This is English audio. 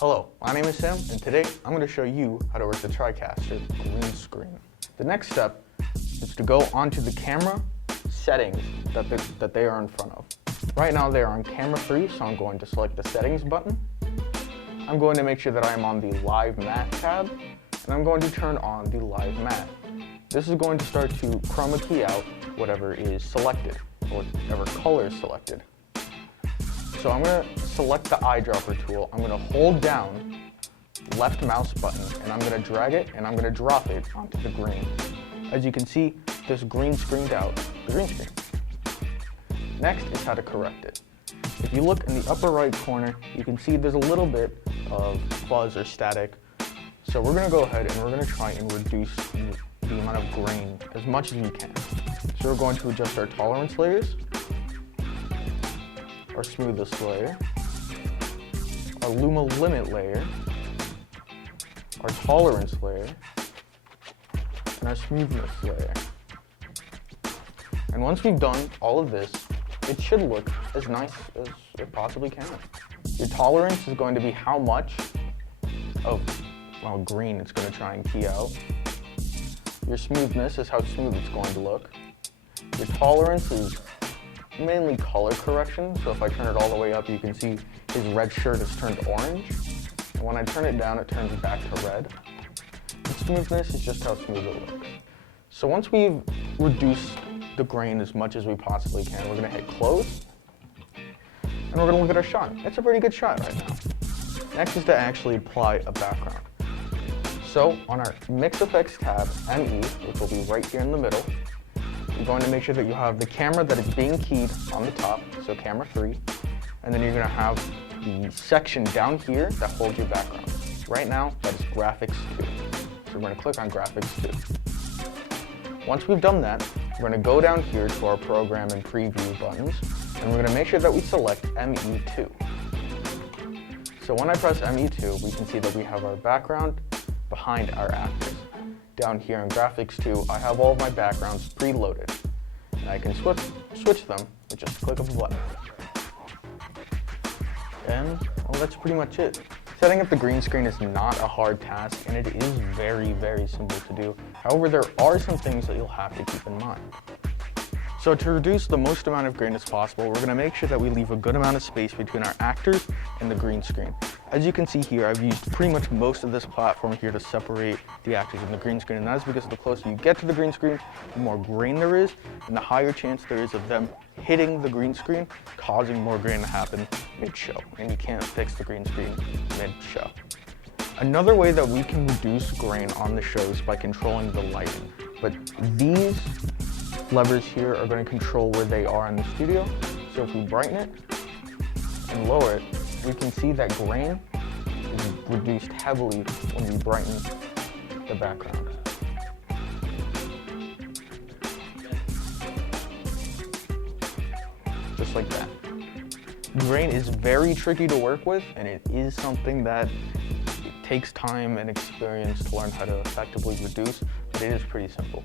Hello, my name is Sam, and today I'm going to show you how to work the Tricaster green screen. The next step is to go onto the camera settings that they are in front of. Right now they are on camera 3, so I'm going to select the settings button. I'm going to make sure that I am on the live matte tab, and I'm going to turn on the live matte. This is going to start to chroma key out whatever is selected, or whatever color is selected. So I'm going to select the eyedropper tool. I'm going to hold down left mouse button and I'm going to drag it and I'm going to drop it onto the green. As you can see, this green screened out the green screen. Next is how to correct it. If you look in the upper right corner, you can see there's a little bit of fuzz or static. So we're going to go ahead and we're going to try and reduce the amount of grain as much as we can. So we're going to adjust our tolerance layers, our smoothest layer, our luma limit layer, our tolerance layer, and our smoothness layer. And once we've done all of this, it should look as nice as it possibly can. Your tolerance is going to be how much of green it's going to try and key out. Your smoothness is how smooth it's going to look. Your tolerance is mainly color correction, so if I turn it all the way up, you can see his red shirt has turned orange, and when I turn it down, it turns back to red. And smoothness is just how smooth it looks. So once we've reduced the grain as much as we possibly can, we're going to hit close, and we're going to look at our shot. It's a pretty good shot right now. Next is to actually apply a background. So on our Mix Effects tab, ME, which will be right here in the middle, you're going to make sure that you have the camera that is being keyed on the top, so camera 3, and then you're going to have the section down here that holds your background. Right now, that is graphics 2. So we're going to click on graphics 2. Once we've done that, we're going to go down here to our program and preview buttons, and we're going to make sure that we select ME2. So when I press ME2, we can see that we have our background behind our actors. Down here in Graphics 2, I have all of my backgrounds preloaded, and I can switch them with just a click of a button. And well, that's pretty much it. Setting up the green screen is not a hard task, and it is very, very simple to do. However, there are some things that you'll have to keep in mind. So to reduce the most amount of grain as possible, we're going to make sure that we leave a good amount of space between our actors and the green screen. As you can see here, I've used pretty much most of this platform here to separate the actors and the green screen, and that is because the closer you get to the green screen, the more grain there is, and the higher chance there is of them hitting the green screen, causing more grain to happen mid-show, and you can't fix the green screen mid-show. Another way that we can reduce grain on the show is by controlling the lighting, but these levers here are going to control where they are in the studio. So if we brighten it and lower it, we can see that grain is reduced heavily when we brighten the background. Just like that. Grain is very tricky to work with, and it is something that it takes time and experience to learn how to effectively reduce, but it is pretty simple.